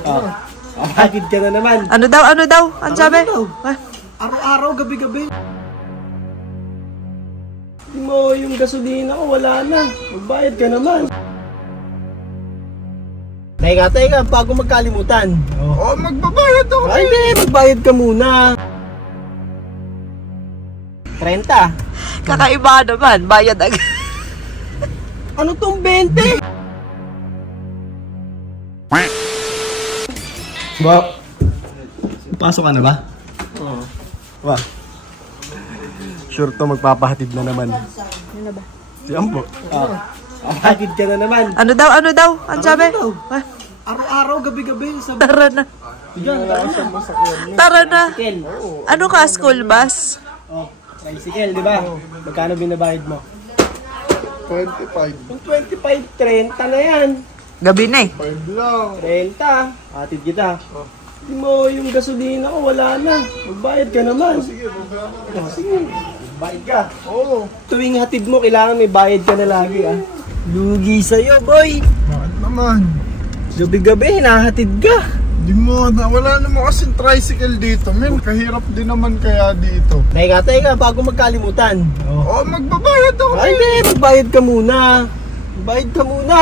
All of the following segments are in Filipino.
Oh, bakit ka na naman? Ano daw? Ang sabi? Araw-araw, gabi-gabi. Mo, yung gasolina ko, wala na. Magbayad ka naman. Teka, bago magkalimutan. Oo, magbabayad ako. Ay, hindi, magbayad ka muna. 30. Kakaiba naman, bayad agad. Ano tong 20? Ba? Pasok ka na ba? Oo. Ba? Sure to magpapahatid na naman. Ano ba? Si Ambo. Hatid ka na naman. Ano daw? Ang sabi? Araw-araw, gabi-gabi. Tara na. Tara na. Ano ka, school bus? Oh, tricycle, di ba? Magkano binabayad mo? 25. Yung 25, 30 na yan. Gabi na eh. 5 lang. 30. Hatid kita. Hindi mo, yung gasolina ko, wala na. Magbayad ka naman. Sige, magbayad. Sige, bayad ka. Oo. Tuwing hatid mo, kailangan may bayad ka na lagi, ah. Lugi sa'yo, boy. Bakit naman? Gabi-gabi, hinahatid ka. Di mo, wala naman kasing tricycle dito, men. Kahirap din naman kaya dito. Teka, bago magkalimutan. Oo, magbabayad ako. Ay, hindi, magbayad ka muna. Magbayad ka muna.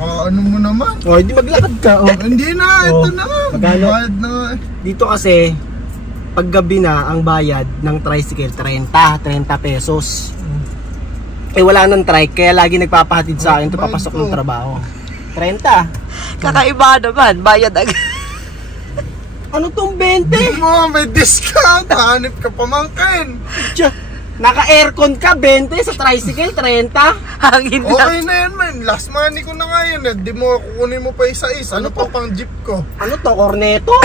Ano mo naman? O, hindi maglakad ka. O. Hindi na, ito na nga. Magkano? Bayad na nga. Dito kasi, pag gabi na, ang bayad ng tricycle, 30 pesos. Eh, wala nang trike, kaya lagi nagpapahatid sa akin ito papasok ng trabaho. 30. Kakaiba naman, bayad agad. Ano tong 20? Di mo, may discount. Hanip ka pamangkin. Tiyan, naka-aircon ka, 20 sa tricycle, 30. Hangin lang. Okay na yan, man. Last money ko na nga yun. Di mo, kukunin mo pa isa-isa. Ano pa pang jeep ko? Ano to, corneto?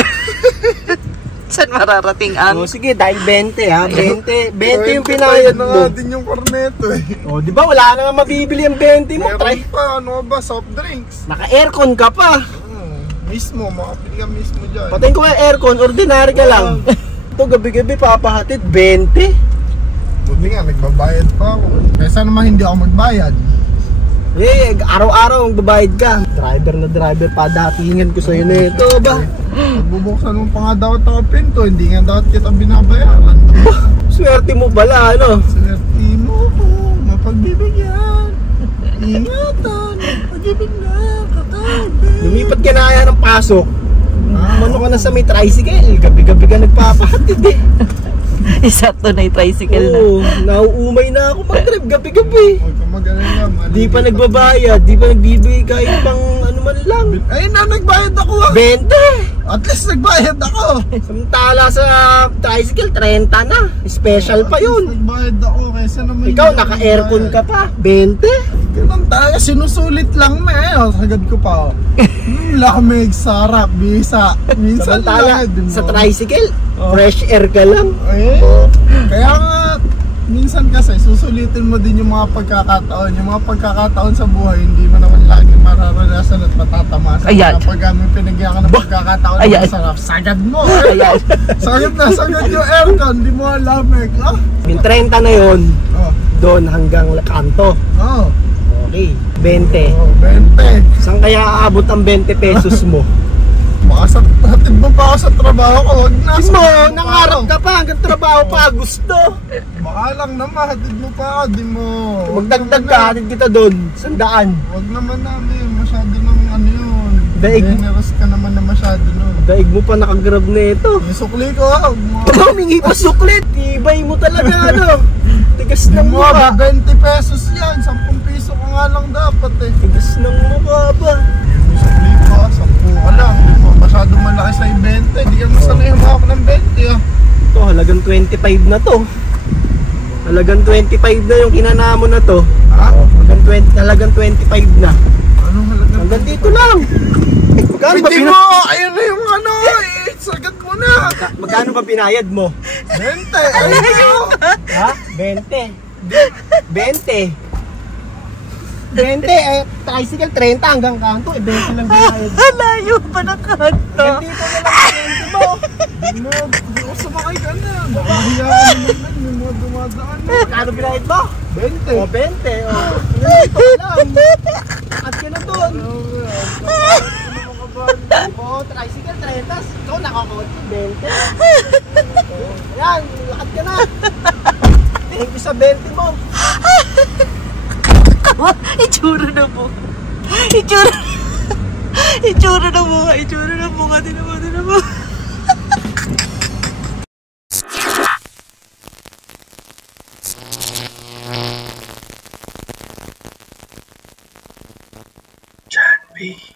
Saan mararating ang... O, sige, dahil 20 ha, 20 yung pinayad na mo. nga din yung corneto eh. O, di ba wala na nga mabibili ang 20 mo? Meron pa, ano ba, soft drinks. Naka-aircon ka pa. Mismo, makapili ka mismo dyan. Patayin ko yung aircon, ordinary ka lang. Ito, gabi-gabi papahatid, 20. Buti nga, nagbabayad pa ako. Kaysa naman hindi ako magbayad. Eh, araw-araw ang babayad ka. Driver pa, datingan ko sa'yo na ito ba? Bubuksan mo pa nga daw ako pinto, hindi nga daw kita binabayaran. Swerte mo pala, ano? Swerte mo ko, mapagbibigyan. Ingatan, pag-ibig na, kakaibig. Lumipat ka na kaya ng pasok. Mano ka na sa may tricycle, gabi-gabi ka nagpapahatid eh. Isakto na yung tricycle na. Oo, nauumay na ako mag-drive gabi-gabi. Huwag ka mag-alala, Di pa nagbabayad, di pa nagbibigay kahit pang ano man lang. Ay na, nagbayad ako ah. 20! At least nagbayad ako. Samantala sa tricycle, 30 na. Special pa yun. Nagbayad ako, kaysa naman Ikaw, naka-aircon ka pa. 20? Ganun talaga, sinusulit lang na eh. Sagad ko pa. Lamig, sarap, bisa. Minsan Samantala, lang, sa tricycle, fresh air ka lang. Eh, kaya nga, minsan kasi susulitin mo din yung mga pagkakataon. Yung mga pagkakataon sa buhay, hindi mo naman lagi mararanasan at matatamasan. Ayan. Kapag may pinagyan ka ng pagkakataon na masarap, sagad mo. Ayan. Sagad yung aircon, di mo lamig. Oh. Yung 30 na yun, doon hanggang kanto. Oh. Okay, 20. Oh, 20. Saan kaya aabot ang 20 pesos mo? Baka hatid mo pa ako sa trabaho ko, wag na. Mo, nangarap ka pa, hanggang trabaho pa, gusto. Baka lang naman, hatid mo pa ako, di mo. Magdagdag ka, hatid kita doon, 100. Wag naman namin, masyado nang ano yun. Daig. Generous ka naman na masyado nun. Daig mo pa nakagrab na ito. Yung sukli ko, wag mo. Humingi pa suklit, ibay mo talaga ano. Tigas ng Mo, mukha. 20 pesos yan, 10 piso ka nga lang dapat eh. Tigas ng mukha ba? Yung sukli ko, 10 ka lang. Di mo masyado malaki sa 20, di ka masanay humawak ng 20 ah. Ito, halagang 25 na to. Halagang 25 na yung kinanamo na to. Ha? Halagang 25 na. Anong halagang? Hanggang dito lang. Magkano ba, Hindi mo, ayun na yung ano, sagad mo na. magkano ba binayad mo? 20, ayun. Ha? 20. 20. 20, tricycle 30 hanggang kanto, 20 lang binayad. Layo pa ng kanto. Dito na lang 20 mo. Di mo sumakay ka na. Mahiya ka naman, may mga dumadaan na. Magkano binayad mo? 20. O, 20. O, dito lang. At ka na doon. tricycle, 30. Ikaw nakakotse, 20. Yan, lakad ka na. Thank you sa 20 mo. Itsura na mo. Itsura. Itsura na mo. Itsura na mo. Tinan mo. John B.